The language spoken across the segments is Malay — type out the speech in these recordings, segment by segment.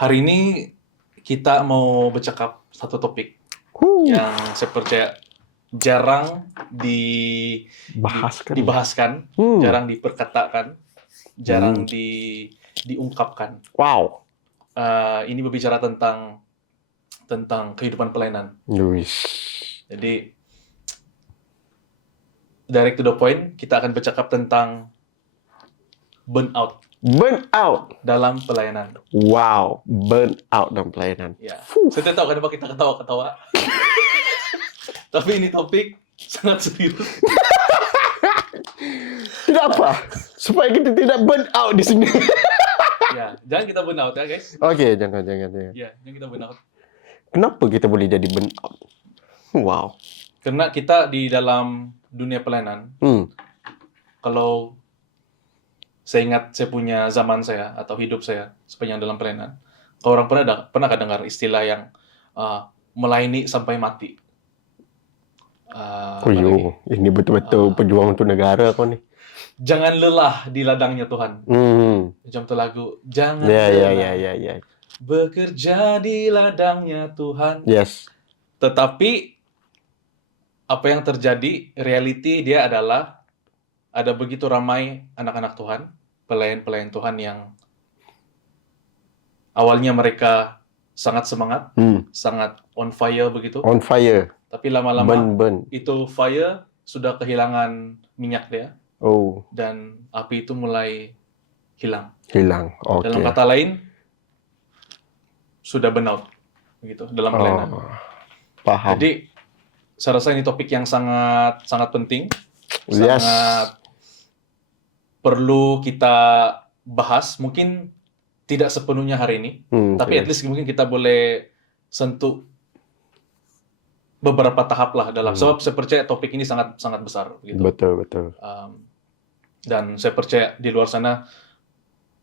Hari ini kita mau bercakap satu topik yang saya percaya jarang Bahaskan. dibahaskan, Hmm. jarang diperkatakan, jarang diungkapkan. Wow. Ini berbicara tentang kehidupan pelayanan. Luis. Jadi direct to the point, kita akan bercakap tentang burnout Burnout. dalam pelayanan. Wow. Burnout dalam pelayanan. Ya, saya tidak tahu kenapa kita ketawa-ketawa. Tapi ini topik sangat serius. Tidak apa. Supaya kita tidak burnout di sini. Ya, jangan kita burnout ya guys. Oke, jangan. Ya, jangan kita burnout. Kenapa kita boleh jadi burnout? Wow. Karena kita di dalam dunia pelayanan, kalau saya ingat saya punya zaman saya atau hidup saya sepanjang dalam pelayanan, kalau orang pernah dengar istilah yang melayani sampai mati. Ini betul-betul pejuang untuk negara kau ni. Jangan lelah di ladangnya Tuhan. Macam tu lagu. Jangan lelah. Ya. Bekerja di ladangnya Tuhan. Yes. Tetapi apa yang terjadi, reality dia adalah ada begitu ramai anak-anak Tuhan, pelayan-pelayan Tuhan yang awalnya mereka sangat semangat, sangat on fire begitu. On fire. Tapi lama-lama Burn. itu fire sudah kehilangan minyak dia. Oh. Dan api itu mulai hilang. Oke. Dalam kata lain, sudah burnout begitu dalam pelayanan. Paham. Jadi saya rasa ini topik yang sangat penting, Yes. sangat perlu kita bahas. Mungkin tidak sepenuhnya hari ini, tapi at least mungkin kita boleh sentuh beberapa tahap lah dalam. Sebab saya percaya topik ini sangat besar. Gitu. Betul. Dan saya percaya di luar sana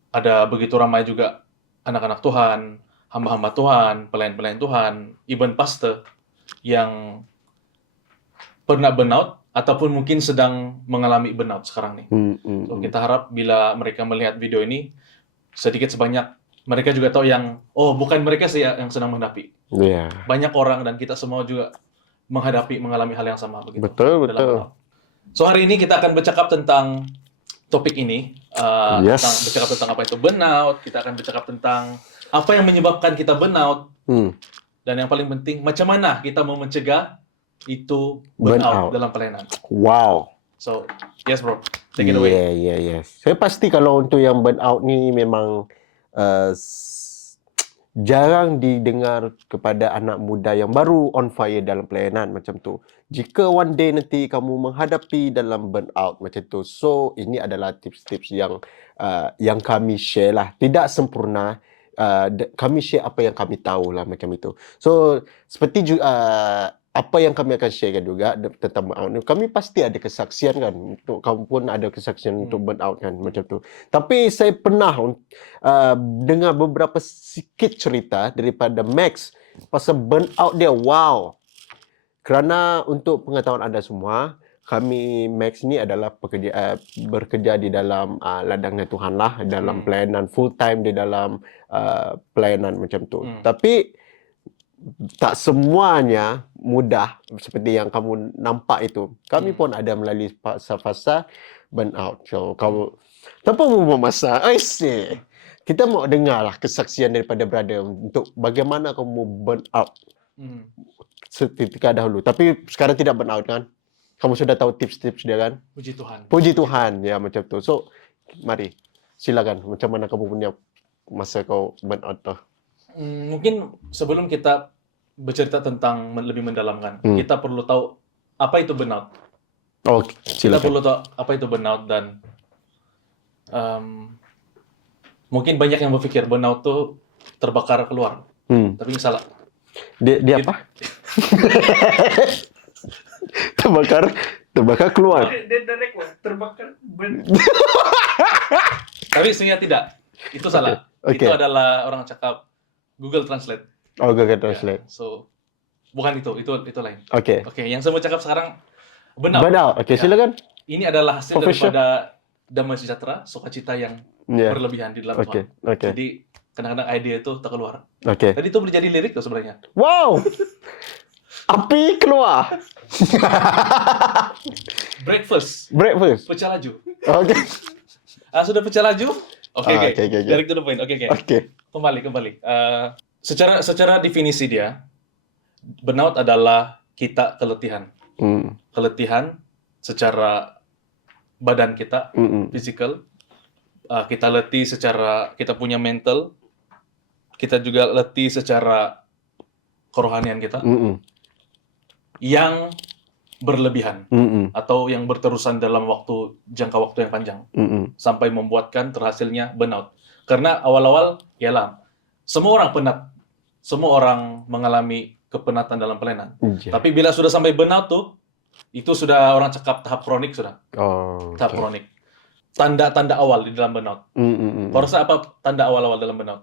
ada begitu ramai juga anak-anak Tuhan, hamba-hamba Tuhan, pelayan-pelayan Tuhan, even pastor yang pernah burnout ataupun mungkin sedang mengalami burnout sekarang nih. So, kita harap bila mereka melihat video ini, sedikit sebanyak mereka juga tahu yang, bukan mereka sih yang sedang menghadapi. Yeah. Banyak orang dan kita semua juga mengalami hal yang sama begitu. Betul. So hari ini kita akan bercakap tentang topik ini, bercakap tentang apa itu burnout, kita akan bercakap tentang apa yang menyebabkan kita burnout, dan yang paling penting, macam mana kita mau mencegah itu burnout dalam pelayanan. Wow. So, yes bro, take it away. Yes. Saya pasti kalau untuk yang burnout ni memang jarang didengar kepada anak muda yang baru on fire dalam pelayanan macam tu. Jika one day nanti kamu menghadapi dalam burnout macam tu, so ini adalah tips-tips yang kami share lah. Tidak sempurna, kami share apa yang kami tahu lah macam itu. So seperti juga apa yang kami akan sharekan juga tentang burnout. Kami pasti ada kesaksian kan. Untuk kamu pun ada kesaksian untuk burnout kan macam tu. Tapi saya pernah dengar beberapa sikit cerita daripada Max pasal burnout dia. Wow. Kerana untuk pengetahuan anda semua, kami Max ni adalah bekerja di dalam ladangnya Tuhan lah, dalam pelayanan full time di dalam pelayanan macam tu. Tapi tak semuanya mudah seperti yang kamu nampak itu. Kami pun ada melalui fasa-fasa burnout. So, kamu tanpa membuang masa, kita mau dengarlah kesaksian daripada brother untuk bagaimana kamu burnout seketika dahulu. Tapi sekarang tidak burnout kan? Kamu sudah tahu tips-tips dia kan? Puji Tuhan. Ya, macam tu. So, mari. Silakan. Macam mana kamu punya masa kau burnout tu? Mungkin sebelum kita bercerita tentang lebih mendalamkan, kita perlu tahu apa itu burnout. Kita perlu tahu apa itu burnout dan mungkin banyak yang berpikir burnout itu terbakar keluar, tapi salah. Dia apa? terbakar keluar. Terbakar Tapi sebenarnya tidak. Itu salah. Okay. Itu adalah orang cakap Google Translate. Google Translate. Ya, so bukan itu lain. Oke, yang saya mau cakap sekarang burnout. Oke, silakan. Ini adalah hasil daripada damai sejahtera, sukacita yang berlebihan di dalam Tuhan. Okay. Jadi kadang-kadang ide itu tak keluar. Oke. Tadi itu boleh jadi lirik tuh sebenarnya. Wow. Api keluar. Breakfast, Breakfast. pecah laju. Oke. Sudah pecah laju? Oke, Ah, oke. oke, oke. Direct to the point. Oke, oke. Oke. Kembali. Secara definisi dia, burnout adalah kita keletihan. Keletihan secara badan kita, physical. Kita letih secara kita punya mental. Kita juga letih secara kerohanian kita. Yang berlebihan atau yang berterusan dalam jangka waktu yang panjang sampai membuatkan terhasilnya burnout. Karena awal-awal yalah semua orang penat, semua orang mengalami kepenatan dalam pelayanan. Tapi bila sudah sampai burnout tuh, itu sudah orang cakap tahap kronik sudah. Tahap kronik. Tanda-tanda awal di dalam burnout. Kau rasa apa tanda awal-awal dalam burnout?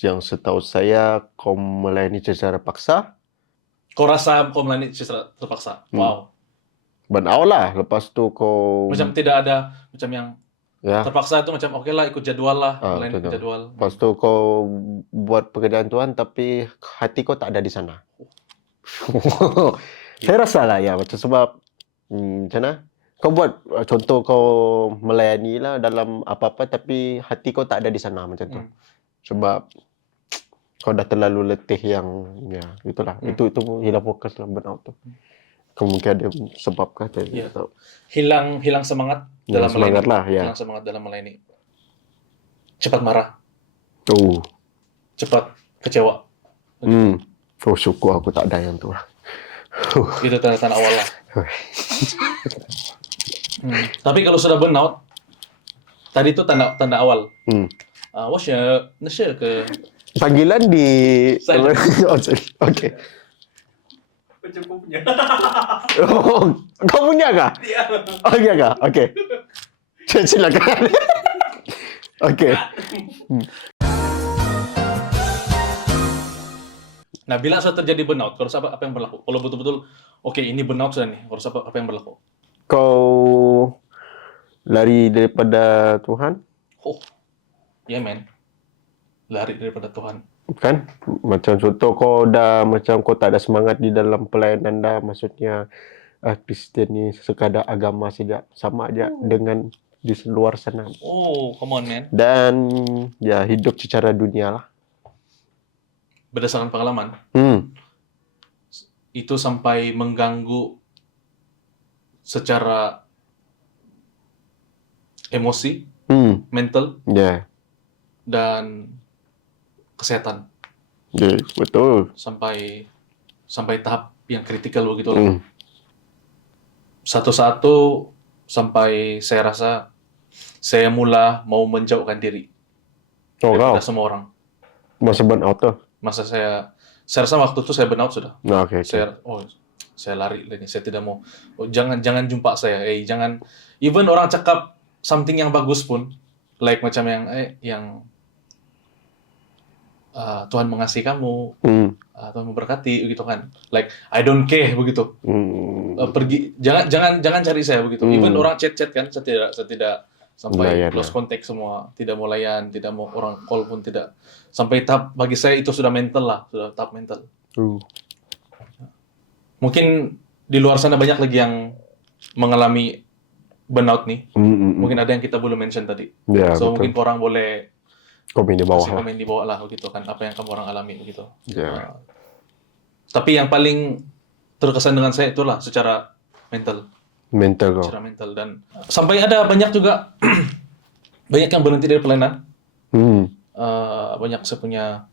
Yang setahu saya kau melayani secara paksa. Kau rasa kau melayani secara terpaksa? Wow. Burnout lah. Lepas tu kau Macam tidak ada macam yang ya. terpaksa itu macam oke lah ikut jadwal lah, melayani ikut betul. jadwal. Lepas tu kau buat pekerjaan Tuhan tapi hati kau tak ada di sana. Saya rasa lah ya macam sebab macam mana? Kau buat contoh kau melayani lah dalam apa-apa tapi hati kau tak ada di sana macam tu. Sebab kau dah terlalu letih yang ya itulah. Itu hilang fokus lah burnout tu. Kemungkinan dia sebabkah saya tidak tahu. Hilang semangat dalam semangat melayani. lah ya. Hilang semangat dalam melayani. Cepat marah, cepat kecewa. Oh syukur aku tak ada yang tu lah. Itu tanda-tanda awal lah. Tapi kalau sudah burnout, tadi itu tanda awal. ke Panggilan di Saya. oh, sorry. Okey. macam kau punya. Oh, kau punya kah? Iya. Oh, iya kah? Okey. Silakan. Okey. Nah, bila sudah terjadi burnout, kau rasa apa yang berlaku? Kalau betul-betul, oke, ini burnout sudah nih, kau rasa apa yang berlaku? Kau lari daripada Tuhan? Oh, ya men. Lari daripada Tuhan. Kan? Macam contoh kau dah macam kau tak ada semangat di dalam pelayanan dah. Maksudnya Kristian ni sekadar agama saja. Sama aja dengan di luar sana. Oh, come on man. Dan ya hidup secara dunia lah. Berdasarkan pengalaman, itu sampai mengganggu secara emosi, mental, dan kesehatan. Betul. Sampai tahap yang kritikal begitu lah. Satu-satu sampai saya rasa saya mula mau menjauhkan diri daripada semua orang. Masa burnout tuh? Masa saya rasa waktu itu saya burnout sudah. Okay. Saya lari ini, saya tidak mau. Jangan jumpa saya. Jangan. Even orang cakap something yang bagus pun, like macam yang Tuhan mengasihi kamu, Tuhan memberkati, begitu kan. Like I don't care begitu. Pergi, jangan cari saya begitu. Even orang chat kan, saya tidak sampai close contact semua, tidak mau layan, tidak mau orang call pun tidak. Sampai tahap bagi saya itu sudah mental lah, sudah tahap mental. Mungkin di luar sana banyak lagi yang mengalami burnout nih. Mungkin ada yang kita belum mention tadi. So betul. Mungkin orang boleh komen di bawah lah begitu kan, apa yang kamu orang alami begitu. Tapi yang paling terkesan dengan saya itulah secara mental. Secara mental, dan sampai ada banyak juga banyak yang berhenti dari pelayanan. Banyak saya punya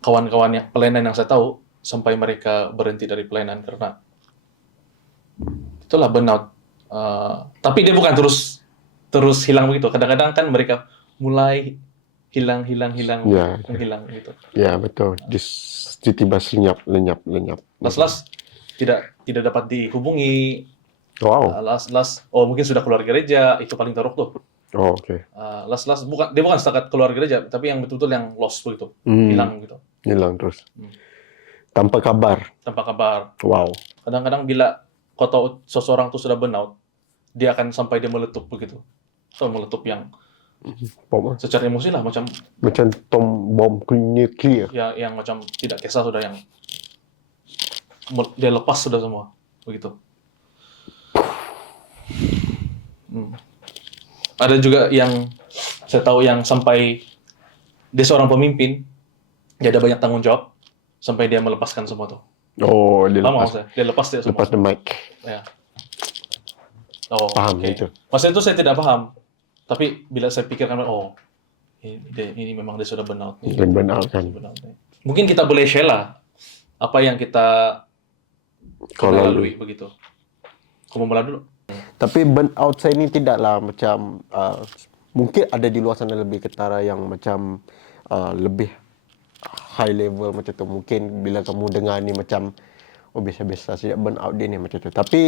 kawan-kawan yang pelayanan yang saya tahu sampai mereka berhenti dari pelayanan karena itulah burnout. Tapi dia bukan terus hilang begitu. Kadang-kadang kan mereka mulai hilang gitu. Ya betul. Tiba-tiba lenyap. Las tidak dapat dihubungi. Wow. Mungkin sudah keluar gereja, itu paling teruk tuh. Oh, oke. Dia bukan setakat keluar gereja, tapi yang betul-betul yang lost begitu, hilang gitu. Hilang terus. Tanpa kabar. Wow. Kadang-kadang bila kau tahu seseorang itu sudah burnout, dia akan sampai dia meletup begitu. So meletup yang Bom, secara emosi lah, macam macam bom nuklir. ya yang macam tidak kisah sudah, yang dia lepas sudah semua begitu. Ada juga yang saya tahu yang sampai dia seorang pemimpin, dia ada banyak tanggung jawab sampai dia melepaskan semua tuh. Oh, dia Paham lepas, maksudnya? Dia lepas dia semua. lepas the mic. Ya. Oh, Paham oke. itu. Masa itu saya tidak paham. Tapi bila saya pikirkan, oh, ini memang dia sudah burnout. Dia burnout kan. Mungkin kita boleh share lah apa yang kita Kalau lalui begitu. Kamu mulai dulu. Tapi burnout saya ni tidaklah macam mungkin ada di luar sana lebih ketara yang macam lebih high level macam tu. Mungkin bila kamu dengar ni macam biasa-biasa saja burnout dia ni macam tu. Tapi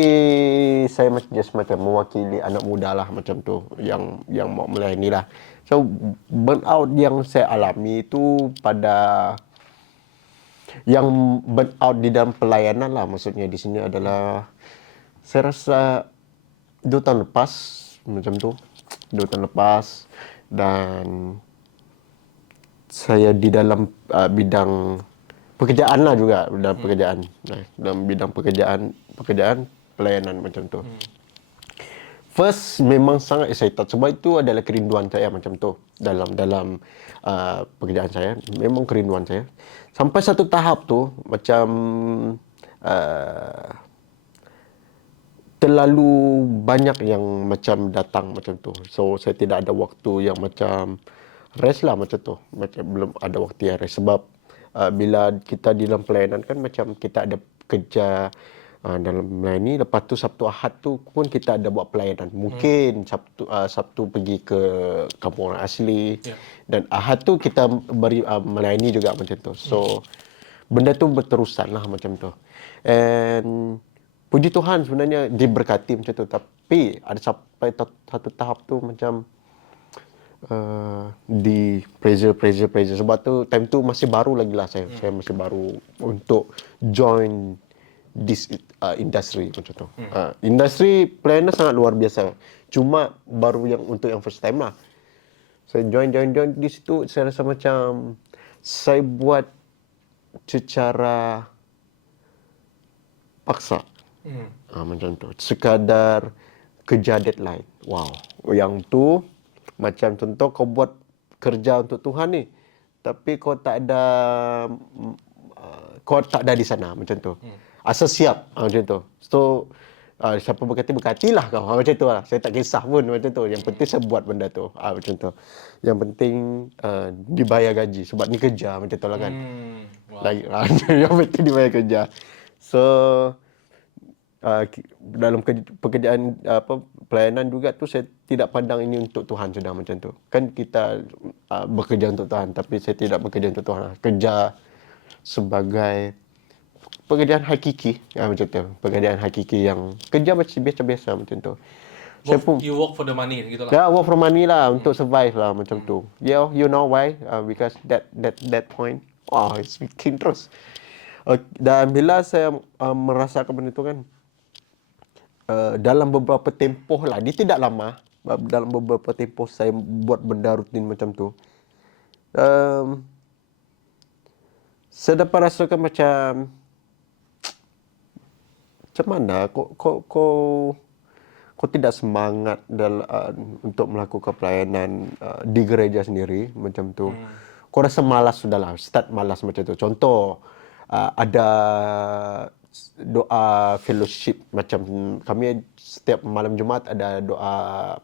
saya just macam mewakili anak muda lah macam tu yang mau melayani lah. So burnout yang saya alami itu pada yang burnout di dalam pelayanan lah, maksudnya di sini adalah saya rasa 2 tahun lepas macam tu. 2 tahun lepas, dan saya di dalam bidang pekerjaan lah juga, dalam pekerjaan. Dalam bidang pekerjaan pelayanan macam tu. First memang sangat excited sebab itu adalah kerinduan saya macam tu dalam pekerjaan saya. Memang kerinduan saya. Sampai satu tahap tu macam terlalu banyak yang macam datang macam tu. So saya tidak ada waktu yang macam rest lah macam tu. Macam belum ada waktu yang rest sebab bila kita di dalam pelayanan kan macam kita ada kerja dalam melayani, lepas tu Sabtu Ahad tu pun kita ada buat pelayanan. Mungkin Sabtu pergi ke kampung orang asli, dan Ahad tu kita melayani juga macam tu. So benda tu berterusan lah macam tu. And puji Tuhan sebenarnya diberkati macam tu. Tapi ada sampai satu tahap tu macam di pressure. Sebab tu time tu masih baru lagi lah saya. Saya masih baru untuk join this industry macam tu. Industri pelayanan sangat luar biasa. Cuma baru yang untuk yang first time lah. Saya join di situ, saya rasa macam saya buat secara paksa. Macam tu. Sekadar kerja deadline. Wow. Yang tu macam contoh kau buat kerja untuk Tuhan ni, tapi kau tak ada di sana macam tu. Asal siap macam tu. So siapa berkatilah kau macam tu lah. Saya tak kisah pun macam tu. Yang penting saya buat benda tu macam tu. Yang penting dibayar gaji sebab ni kerja macam tu lah kan. Lagi yang penting dibayar kerja. So dalam pekerjaan pelayanan juga tu saya tidak pandang ini untuk Tuhan sudah macam tu. Kan kita bekerja untuk Tuhan, tapi saya tidak bekerja untuk Tuhan. Kerja sebagai pekerjaan hakiki macam tu. Pekerjaan hakiki yang kerja macam biasa-biasa macam tu. You work for the money gitu lah. Ya, work for money lah, untuk survive lah macam tu. Yeah, you know why? Because that point, it's bikin terus. Dan bila saya merasakan benda tu kan, dalam beberapa tempoh lah, dia tidak lama, dalam beberapa tempoh saya buat benda rutin macam tu, saya dapat rasakan macam mana kau tidak semangat untuk melakukan pelayanan di gereja sendiri macam tu. Kau rasa malas sudahlah, start malas macam tu. Contoh ada doa fellowship, macam kami setiap malam Jumaat ada doa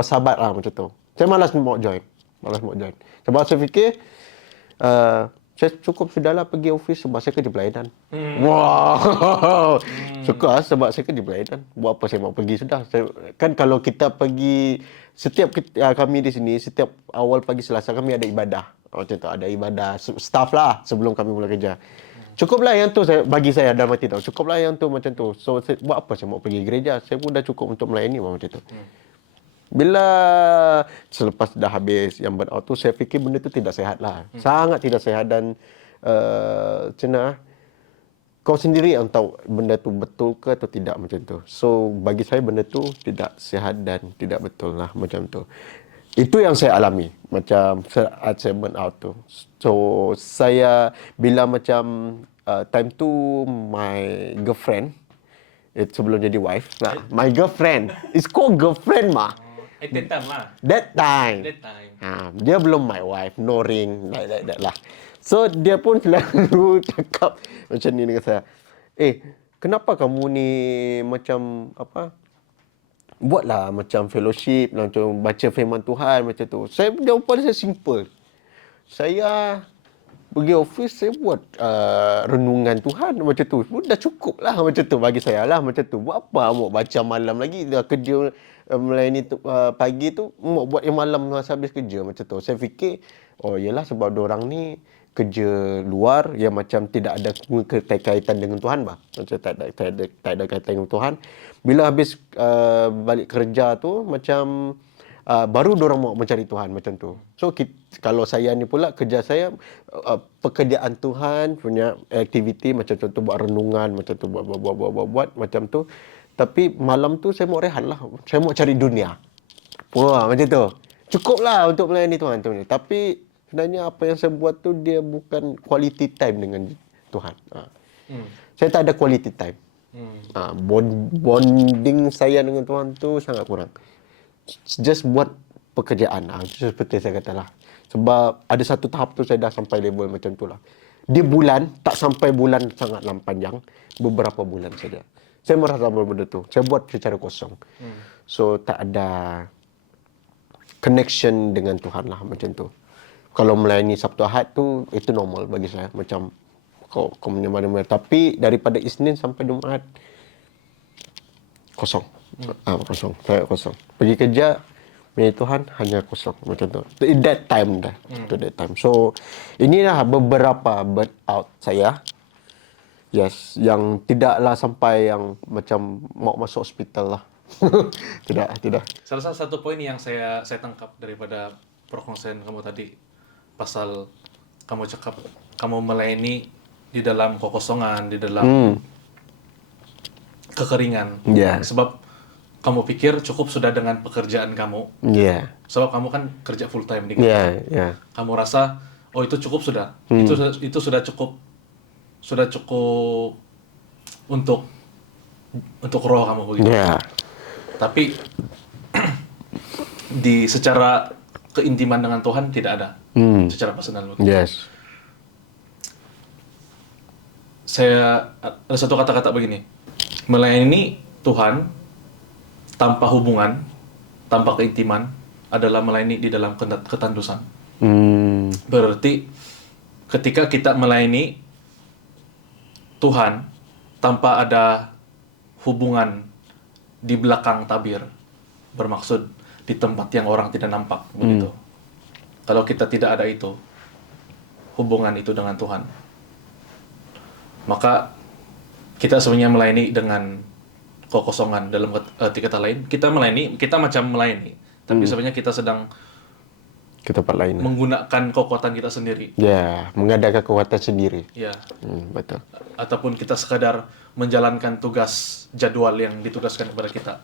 sahabat lah macam tu. Saya malas mau join. Sebab saya fikir saya cukup sudahlah pergi office sebab saya kerja pelayanan. Wow. Suka sebab saya kerja pelayanan. Buat apa saya mau pergi sudah. Kan kalau kita pergi setiap kami di sini, setiap awal pagi Selasa kami ada ibadah. Macam tu, ada ibadah staff lah sebelum kami mula kerja. Cukuplah yang tu bagi saya dalam hati tahu. Cukuplah yang tu macam tu. So buat apa saya mau pergi gereja? Saya pun dah cukup untuk melayani macam tu. Bila selepas dah habis yang burnout tu, saya fikir benda tu tidak sehat lah. Sangat tidak sehat, dan kau sendiri yang tahu benda tu betul ke atau tidak macam tu. So bagi saya benda tu tidak sehat dan tidak betul lah macam tu. Itu yang saya alami macam saat saya burn out tu. So saya bila macam time tu my girlfriend sebelum jadi wife. Nah, my girlfriend. It's called girlfriend mah. That time lah. That time. That time. Dia belum my wife, no ring, like that lah. So dia pun selalu cakap macam ni dengan saya. Kenapa kamu ni macam apa? Buatlah macam fellowship, macam baca firman Tuhan macam tu. Jawapan saya simple. Saya pergi office, saya buat renungan Tuhan macam tu. Dah cukup lah macam tu bagi saya lah macam tu. Buat apa mau baca malam lagi? Dah kerja melayani pagi tu, mau buat yang malam masa habis kerja macam tu. Saya fikir, oh yelah sebab diorang ni kerja luar yang macam tidak ada kaitan dengan Tuhan bah. Macam tak ada kaitan dengan Tuhan. Bila habis balik kerja tu macam baru diorang mau mencari Tuhan macam tu. So kalau saya ni pula kerja saya pekerjaan Tuhan punya aktiviti macam contoh buat renungan macam tu buat macam tu. Tapi malam tu saya mau rehat lah. Saya mau cari dunia. Wah macam tu. Cukup lah untuk melayani Tuhan tu ni. Tapi sebenarnya apa yang saya buat tu dia bukan quality time dengan Tuhan. Saya tak ada quality time. Bonding saya dengan Tuhan tu sangat kurang. Just buat pekerjaan. Seperti saya katalah. Sebab ada satu tahap tu saya dah sampai level macam tu lah. Di bulan, tak sampai bulan sangat panjang. Beberapa bulan saja. Saya merasa benda tu. Saya buat secara kosong. So tak ada connection dengan Tuhan lah macam tu. Kalau melayani Sabtu Ahad tu itu normal bagi saya. Macam kau mana-mana. Tapi daripada Isnin sampai Jumaat kosong. Kosong. Saya kosong. Pergi kerja melayani Tuhan hanya kosong macam tu. That time dah. To that time. So inilah beberapa burnout saya. Yes, yang tidaklah sampai yang macam mau masuk hospital lah. Tidak. Salah satu poin yang saya tangkap daripada perkongsian kamu tadi pasal kamu cakap kamu melayani di dalam kekosongan, di dalam kekeringan. Sebab kamu pikir cukup sudah dengan pekerjaan kamu. Sebab kamu kan kerja full time di kantor. Kamu rasa oh itu cukup sudah. Itu sudah cukup untuk roh kamu begitu. Tapi di secara keintiman dengan Tuhan tidak ada. Secara personal. Saya ada satu kata-kata begini. Melayani Tuhan tanpa hubungan, tanpa keintiman adalah melayani di dalam ketandusan. Berarti ketika kita melayani Tuhan tanpa ada hubungan di belakang tabir, bermaksud di tempat yang orang tidak nampak begitu. Kalau kita tidak ada itu, hubungan itu dengan Tuhan, maka kita sebenarnya melayani dengan kekosongan. Dalam arti kata lain, kita macam melayani, tapi sebenarnya kita sedang ke tempat lain. Menggunakan kekuatan kita sendiri. Mengadakan kekuatan sendiri. Betul. Ataupun kita sekadar menjalankan tugas jadwal yang ditugaskan kepada kita.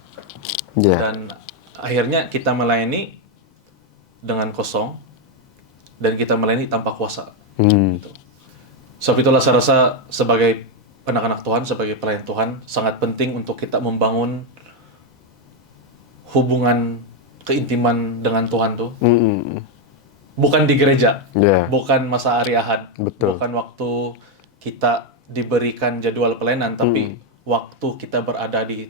Dan akhirnya kita melayani dengan kosong dan kita melayani tanpa kuasa. Gitu. Sebab itulah saya rasa sebagai anak-anak Tuhan, sebagai pelayan Tuhan, sangat penting untuk kita membangun hubungan keintiman dengan Tuhan tuh. Bukan di gereja, bukan masa hari Ahad, bukan waktu kita diberikan jadwal pelayanan, tapi waktu kita berada di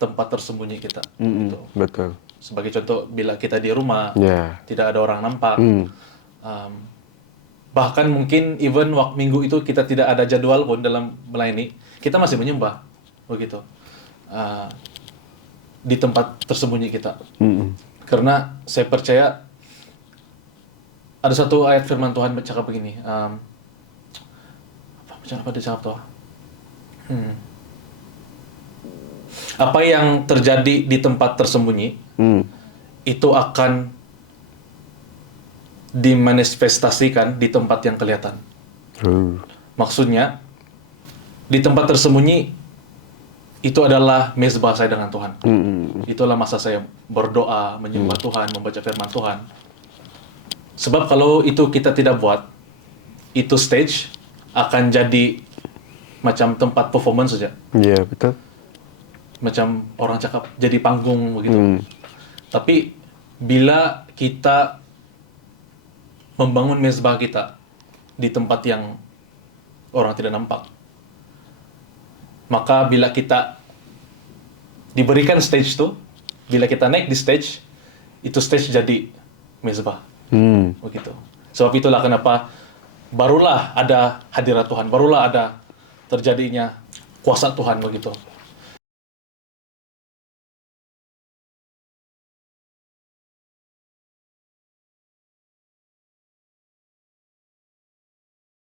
tempat tersembunyi kita. Gitu. Betul. Sebagai contoh, bila kita di rumah, tidak ada orang nampak, bahkan mungkin even waktu minggu itu kita tidak ada jadwal pun dalam melayani, kita masih menyembah, begitu. Di tempat tersembunyi kita. Karena saya percaya ada satu ayat firman Tuhan bercakap begini. Apa dia cakap tuh? Apa yang terjadi di tempat tersembunyi itu akan dimanifestasikan di tempat yang kelihatan. Maksudnya di tempat tersembunyi itu adalah mezbah saya dengan Tuhan. Mm. Itulah masa saya berdoa, menyembah Tuhan, membaca firman Tuhan. Sebab kalau itu kita tidak buat, itu stage akan jadi macam tempat performance saja. Ya, betul. Macam orang cakap, jadi panggung begitu. Mm. Tapi bila kita membangun mezbah kita di tempat yang orang tidak nampak, maka bila kita diberikan stage itu, bila kita naik di stage, itu stage jadi mezbah. Mm. Begitu. Sebab itulah kenapa barulah ada hadirat Tuhan, barulah ada terjadinya kuasa Tuhan begitu.